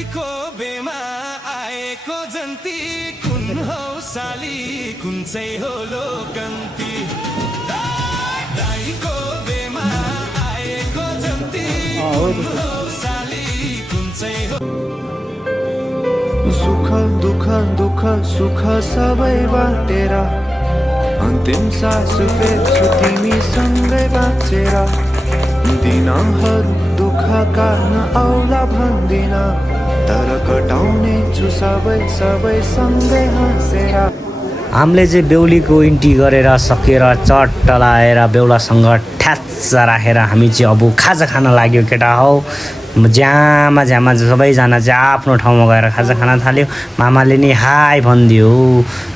दाइको बेमा आएको जन्ती कुन हौ साली कुन चाहिँ हो लोकन्ती दाइको बेमा आएको जन्ती कुन हौ साली कुन चाहिँ हो सुख दुख दुख सुख सबै बाटेर अन्तिम सास फेर्छु तिमीसँगै बाँचेर दिनहरू दुःख काट्न आउला भन्दिन तर कटाउने छु सबै सँगै हाँसेर। हामीले चाहिँ बेहुलीको इन्ट्री गरेर सकेर चट्ट लाएर बेहुलासँग ठ्याच्च राखेर हामी चाहिँ अब खाजा खान लाग्यो केटा हौ ज्यामा सबैजना चाहिँ आफ्नो ठाउँमा गएर खाजा खान थाल्यो। मामाले नि हाई भनिदियो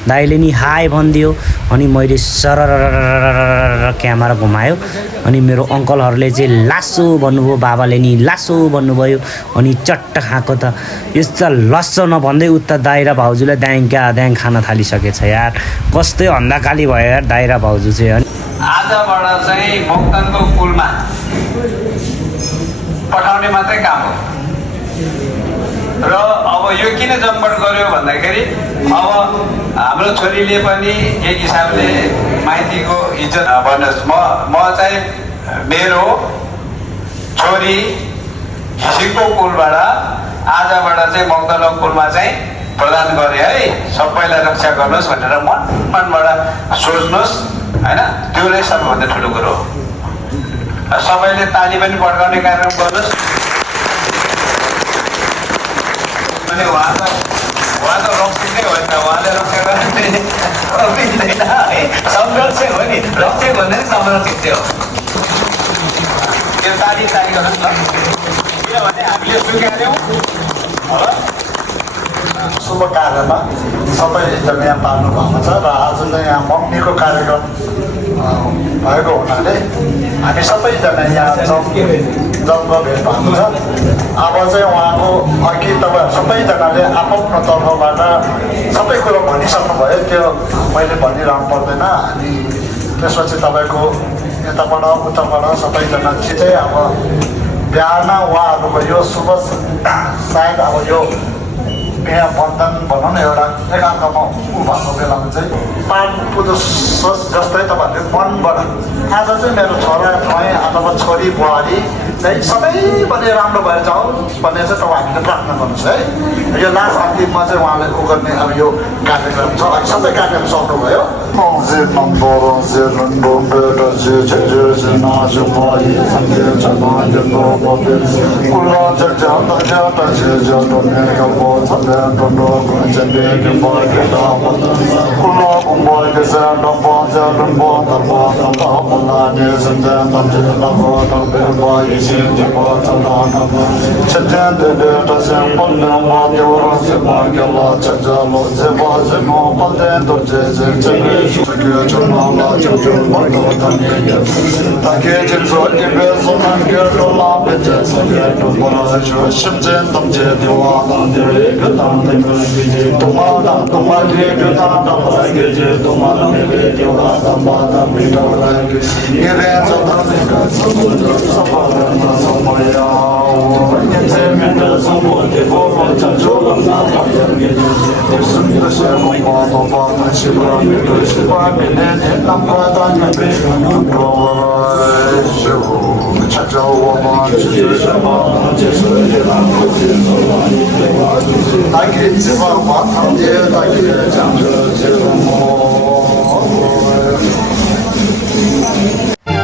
दाइले नि हाई भनिदियो अनि मैले सरर क्यामेरा घुमायो अनि मेरो अङ्कलहरूले चाहिँ लासो भन्नुभयो बाबाले नि लासो भन्नुभयो अनि चट्ट खाएको त यस्तो लस्सो नभन्दै उता दाइ र भाउजूले द्याङ खान थालिसकेछ यार कस्तै हन्दाकाली भयो यार दाइ र भाउजू चाहिँ। अनि आजबाट चाहिँ मोक्तानको कुलमा पठाउने मात्रै काम हो र अब यो किन जम्पट गर्यो भन्दाखेरि अब हाम्रो छोरीले पनि एक हिसाबले माइतीको इज्जत भन्नुहोस् म चाहिँ मेरो छोरी घिसिङको कुलबाट आजबाट चाहिँ मोक्तानको कुलमा चाहिँ प्रदान गरेँ है सबैलाई रक्षा गर्नुहोस् भनेर मनबाट सोच्नुहोस् होइन त्यो नै सबैभन्दा ठुलो कुरो हो। सबैले ताली पनि पड्काउने कार्यक्रम गर्नुहोस् अनि उहाँ त रक्षक नै हो नि त उहाँले रक्षा गर्ने मिल्दैन है संरक्षक हो नि रक्षक भन्दा नि संरक्षक चाहिँ हो त्यो ताली गर्नुहोस् न किनभने हामीले स्वीकार्यौँ शुभ कार्यमा सबैजना यहाँ पाल्नु भएको छ र आज चाहिँ यहाँ मग्नीको कार्यक्रम भएको हुनाले हामी सबैजना यहाँ जन्म भेट भएको छ। अब चाहिँ उहाँको अघि तपाईँ सबैजनाले आफ्नो तर्फबाट सबै कुरो भनिसक्नुभयो त्यो मैले भनिरहनु पर्दैन अनि त्यसपछि तपाईँको यताबाट उताबाट सबैजना चाहिँ अब बिहामा उहाँहरूको यो शुभ सायद अब यो बिहा बन्धन भनौँ न एउटा एकान्तमा ऊ भएको बेलामा चाहिँ पाठ पुजो जस्तै तपाईँहरूले मनबाट आज चाहिँ मेरो छोरा ज्वाइँ अथवा छोरी बुहारी चाहिँ सबैभरि राम्रो भएर जाओस् भन्ने चाहिँ तपाईँहरूले प्रार्थना गर्नुहोस् है। यो लास्ट अन्तिममा चाहिँ उहाँले उ गर्ने अब यो कार्यक्रम छ अनि सबै कार्यक्रम सक्नुभयो।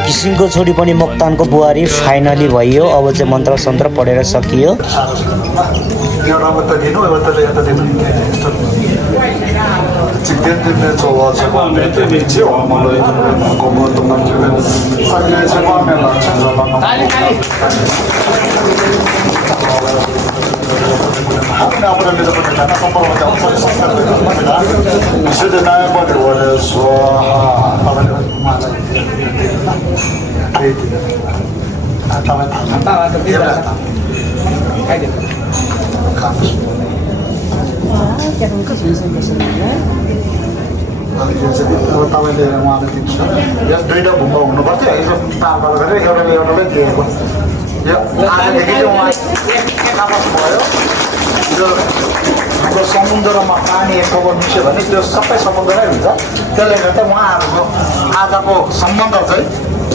घिसिङको छोरी पनि मोक्तानको बुहारी फाइनली भयो। अब चाहिँ मन्त्र सन्त्र पढेर सकियो। तपाईँले उहाँले यस दुईवटा भुङ्गा हुनुपर्थ्यो यसो तारबाट गरेर एउटाले दिएको यो आजदेखि चाहिँ उहाँ भयो यो हाम्रो समुद्रमा पानी एक कबर मिस्यो भने त्यो सबै समुद्रै हुन्छ। त्यसले गर्दा उहाँहरूको आजको सम्बन्ध चाहिँ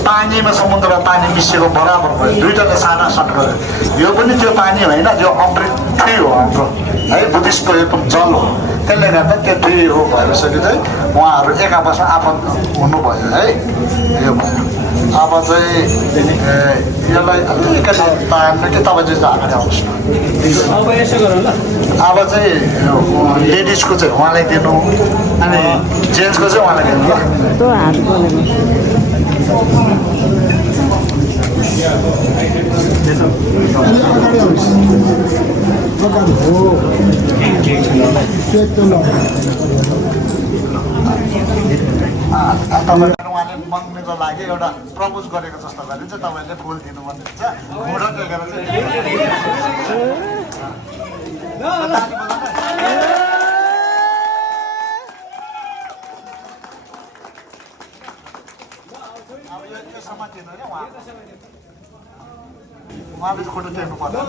पानीमा समुद्रमा पानी मिसिएको बराबर भयो, दुईटाले साना सट गर्यो। यो पनि त्यो पानी होइन, यो अमृत हो हाम्रो है, बुद्धिस्टको एकदम जल हो। त्यसले गर्दा त्यो दुई हो भइसक्यो चाहिँ उहाँहरू एक आपसमा आफन्त हुनुभयो है, यो भयो। अब चाहिँ यसलाई अलिकति तान्नु कि तपाईँ चाहिँ अगाडि आउनुहोस् न। अब यसो गरौँ ल, अब चाहिँ लेडिजको चाहिँ उहाँलाई दिनु अनि जेन्ट्सको चाहिँ उहाँलाई दिनु ल। उहाँले मग्नको लागि एउटा प्रपोज गरेको जस्तो गरिन्छ, तपाईँले फुल दिनु भन्नुहुन्छ। घोडा टेकेर अब यो समातिनु होइन, उहाँले चाहिँ फोटो टेक्नु पर्दैन।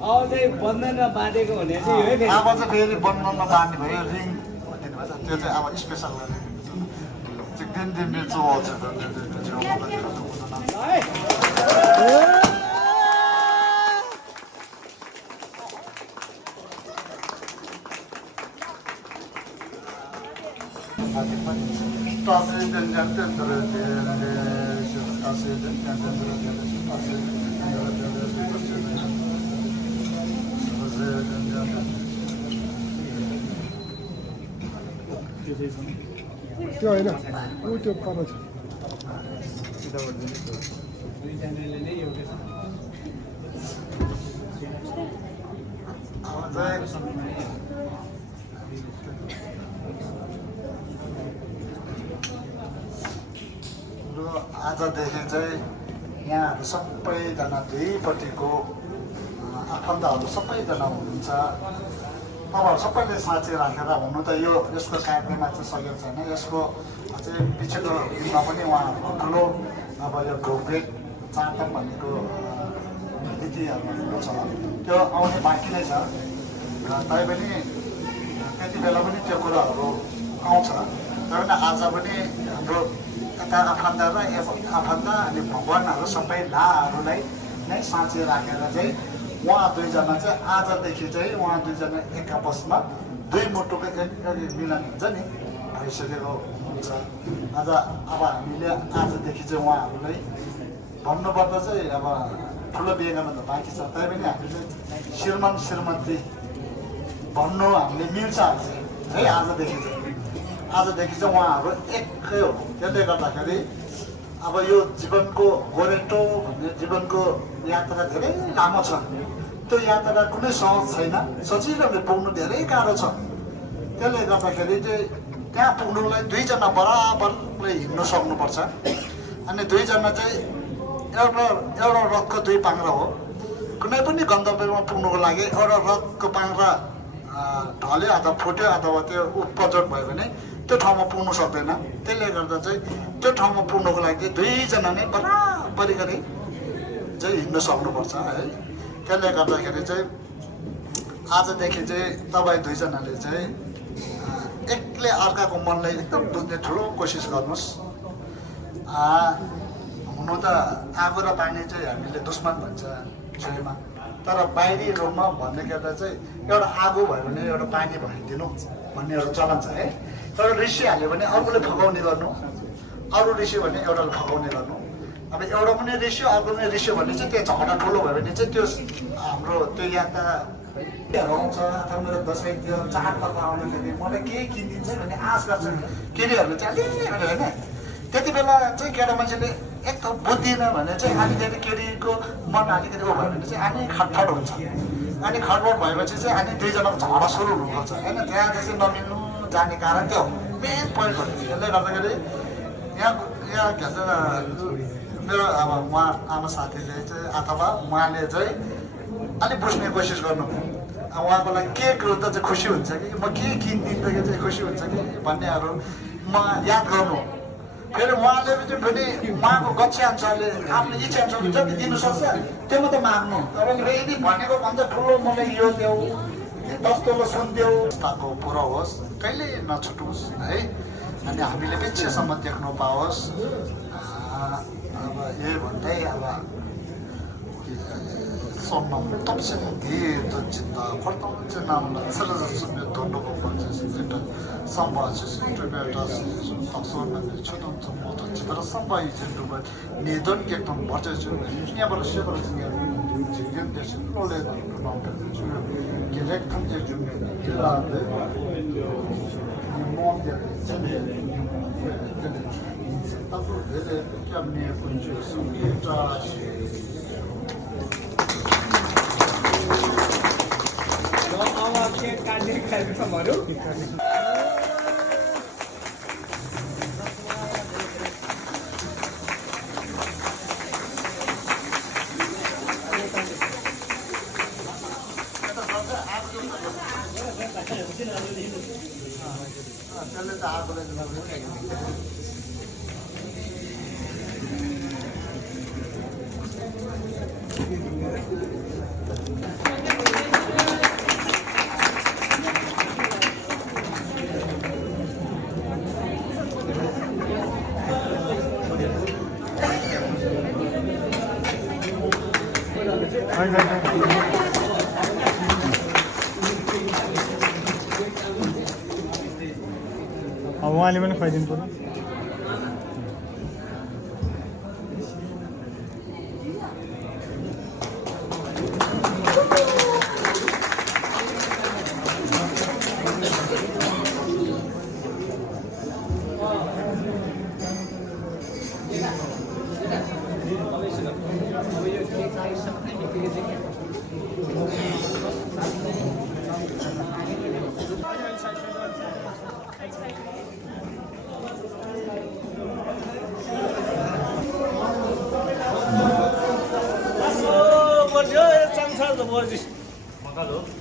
अब चाहिँ बन्धनमा बाँधेको भने चाहिँ अब चाहिँ फेरि बन्धनमा बाँध्ने भयो, रिङ दिनुभएछ। त्यो चाहिँ अब स्पेसल दिन चोच त्यो होइन ऊ त्यो पर छ आजदेखि चाहिँ यहाँहरू सबैजना दुईपट्टिको आफन्तहरू सबैजना हुनुहुन्छ। तपाईँहरू सबैले साँच्चै राखेर हुनु त यो यसको कार्यक्रममा चाहिँ सकेको छैन। यसको चाहिँ पछिल्लो दिनमा पनि उहाँहरूको ठुलो अब यो ढोग्रेट चाटम भनेको नीतिहरू छ, त्यो आउने बाँकी नै छ। तैपनि त्यति बेला पनि त्यो कुराहरू आउँछ। तैपनि आज पनि हाम्रो यता आफन्त र आफन्त अनि भगवान्हरू सबै लाहरूलाई नै साँच्चै राखेर चाहिँ उहाँ दुईजना चाहिँ आजदेखि चाहिँ उहाँ दुईजना एक आपसमा दुई मुटुको मिलन हुन्छ नि भइसकेको हुन्छ। आज अब हामीले आजदेखि चाहिँ उहाँहरूलाई भन्नुपर्दा चाहिँ अब ठुलो बिहे गर्न त बाँकी छ, तैपनि हामीले श्रीमान श्रीमती भन्नु हामीले मिल्छ है। आजदेखि चाहिँ उहाँहरू एकै हो। त्यसले गर्दाखेरि अब यो जीवनको गोरेटो भन्ने जीवनको यात्रा धेरै लामो छ। त्यो यात्रा कुनै सहज छैन, सजिलोले पुग्नु धेरै गाह्रो छ। त्यसले गर्दाखेरि चाहिँ त्यहाँ पुग्नुलाई दुईजना बराबरले हिँड्नु सक्नुपर्छ। अनि दुईजना चाहिँ एउटा रथको दुई पाङ्ग्रा हो। कुनै पनि गन्तव्यमा पुग्नुको लागि एउटा रथको पाङ्ग्रा ढल्यो अथवा फुट्यो अथवा त्यो उपजोट भयो भने त्यो ठाउँमा पुग्नु सक्दैन। त्यसले गर्दा चाहिँ त्यो ठाउँमा पुग्नुको लागि दुईजना नै बराबरी गरी चाहिँ हिँड्नु सक्नुपर्छ है। त्यसले गर्दाखेरि चाहिँ आजदेखि चाहिँ तपाईँ दुईजनाले चाहिँ एक्लै अर्काको मनलाई एकदम बुझ्ने ठुलो कोसिस गर्नुहोस्। हुनु त आगो र पानी चाहिँ हामीले दुश्मन भन्छ छेउमा, तर बाहिरी रूपमा भन्ने गर्दा चाहिँ एउटा आगो भयो भने एउटा पानी भइदिनु भन्ने एउटा चलन छ है। तर ऋषि हाल्यो भने अर्कोले फकाउने गर्नु, अरू ऋषि भने एउटाले फकाउने गर्नु। अब एउटा पनि ऋषि अर्को पनि ऋषि भने चाहिँ त्यो झगडा ठुलो भयो भने चाहिँ त्यो हाम्रो त्यो यात्रा आउँछ अथवा मेरो दसैँ त्यो चाडपर्व आउँदाखेरि मलाई के किनिदिन्छ भन्ने आश गर्छ केटीहरूले चाहिँ अलिक होइन। त्यति बेला चाहिँ केटा मान्छेले एक त बुझ्दिनँ भने चाहिँ अलिकति केटीको मन अलिकति भयो भने चाहिँ अनि खटखट हुन्छ। अनि खटखट भएपछि चाहिँ अनि दुईजनाको झगडा सुरु हुनुपर्छ होइन। त्यहाँ चाहिँ नमिल्नु जाने कारण त्यो मेन पोइन्ट हो। त्यसले गर्दाखेरि यहाँ के भन्छ मेरो अब उहाँ आमा साथीले चाहिँ अथवा उहाँले चाहिँ अलिक बुझ्ने कोसिस गर्नु। उहाँको लागि के गर्दा चाहिँ खुसी हुन्छ कि म के किनिदिँदाखेरि चाहिँ खुसी हुन्छ कि भन्नेहरू म याद गर्नु फेरि उहाँले पनि उहाँको गच्छाअनुसारले आफ्नो इच्छा अनुसारले जति दिनु सक्छ त्यो मात्रै माग्नु तर यदि भनेको भन्दा ठुलो मलाई यो देऊ 10 तोलो सुन देऊ ताको पुरा होस् कहिले नछुटोस् है अनि हामीले पिछेसम्म देख्न पाओस् अब यही भन्दै अब 선망 톱신 뒤에도 진다 활동체 남는 쓰러졌으면 돈도 못 벌지 진짜 선바지 스트레스라서 덕선만 초동 모두 지더라 선바이 진도가 네돈 객통 버텨주 그냥 바로 시작하는 게 지금 대신 놀래도 나오는 줄 계획 탐지 좀 길라데 뭔데 전에 답으로 내대 잡네 군주 수기자 उहाँले पनि खुवाइदिनु पर्यो 짠 차도 뭐지? 막아도